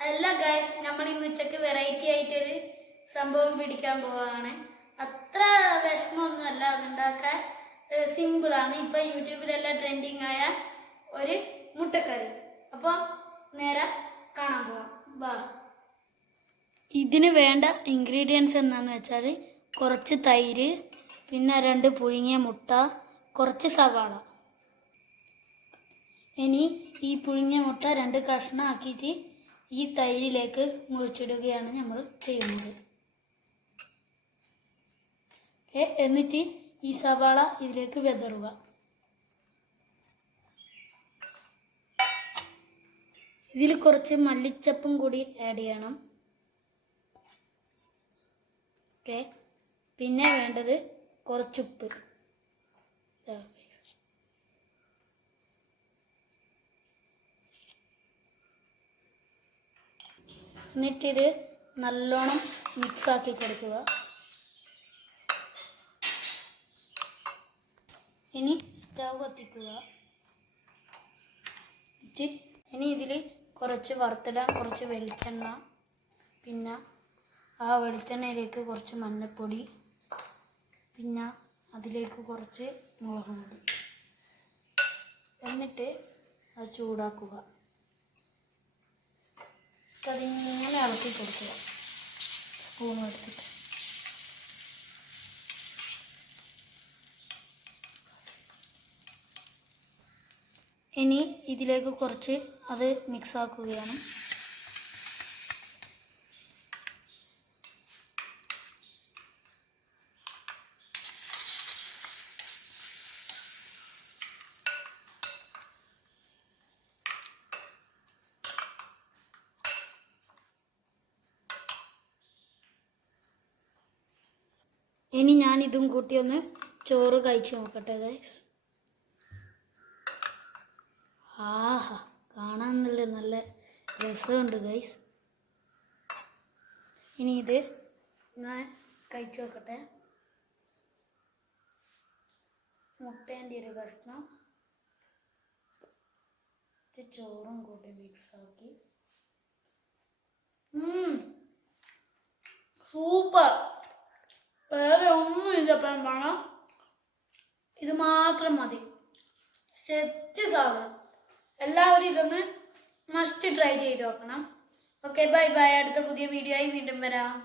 Hello guys, നമ്മൾ ഇന്ന് ഉച്ചക്ക് വെറൈറ്റി ആയിട്ടൊരു സംഭവം പിടിക്കാൻ പോവാണ്. അത്ര വിഷമമൊന്നുമല്ല, അതുണ്ടാക്കാൻ സിമ്പിളാണ്. ഇപ്പം യൂട്യൂബിലെല്ലാം ട്രെൻഡിങ് ആയ ഒരു മുട്ടക്കറി. അപ്പോൾ നേരെ കാണാൻ പോവാം. വാ. ഇതിന് വേണ്ട ഇൻഗ്രീഡിയൻസ് എന്താണെന്ന് വെച്ചാൽ കുറച്ച് തൈര്, പിന്നെ 2 പുഴുങ്ങിയ മുട്ട, കുറച്ച് സവാള. ഇനി ഈ പുഴുങ്ങിയ മുട്ട 2 കഷ്ണം ആക്കിയിട്ട് ഈ തൈരിലേക്ക് മുറിച്ചിടുകയാണ് നമ്മൾ ചെയ്യുന്നത്. എന്നിട്ട് ഈ സവാള ഇതിലേക്ക് വിതറുക. ഇതിൽ കുറച്ച് മല്ലിച്ചപ്പും കൂടി ആഡ് ചെയ്യണം. ഓക്കെ, പിന്നെ വേണ്ടത് കുറച്ചുപ്പ്. എന്നിട്ടിത് നല്ലോണം മിക്സാക്കി കൊടുക്കുക. ഇനി സ്റ്റൗ കത്തിക്കുക. ഇനി ഇതിൽ കുറച്ച് വറുത്തിടാൻ കുറച്ച് വെളിച്ചെണ്ണ, പിന്നെ ആ വെളിച്ചെണ്ണയിലേക്ക് കുറച്ച് മഞ്ഞൾപ്പൊടി, പിന്നെ അതിലേക്ക് കുറച്ച് മുളക് പൊടി. എന്നിട്ട് അത് ചൂടാക്കുക. അതിങ്ങനെ ഇളക്കി കൊടുക്കുക സ്പൂൺ എടുത്തിട്ട്. ഇനി ഇതിലേക്ക് കുറച്ച് അത് മിക്സാക്കുകയാണ്. ഇനി ഞാൻ ഇതും കൂട്ടി ഒന്ന് ചോറ് കഴിച്ച് നോക്കട്ടെ ഗൈസ്. ആഹാ, കാണാൻ നല്ല രസമുണ്ട് ഗൈസ്. ഇനി ഇത് ഞാൻ കഴിച്ച് നോക്കട്ടെ. മുട്ടേൻ്റെ ഒരു കഷ്ണം ചോറും കൂട്ടി മിക്സാക്കി. സൂപ്പർ. വേറെ ഒന്നും ഇല്ലപ്പം വേണം, ഇത് മാത്രം മതി. സെറ്റ് സാധനം. എല്ലാവരും ഇതൊന്ന് മസ്റ്റ് ട്രൈ ചെയ്ത് നോക്കണം. Okay, bye bye. അടുത്ത പുതിയ വീഡിയോ ആയി വീണ്ടും വരാം.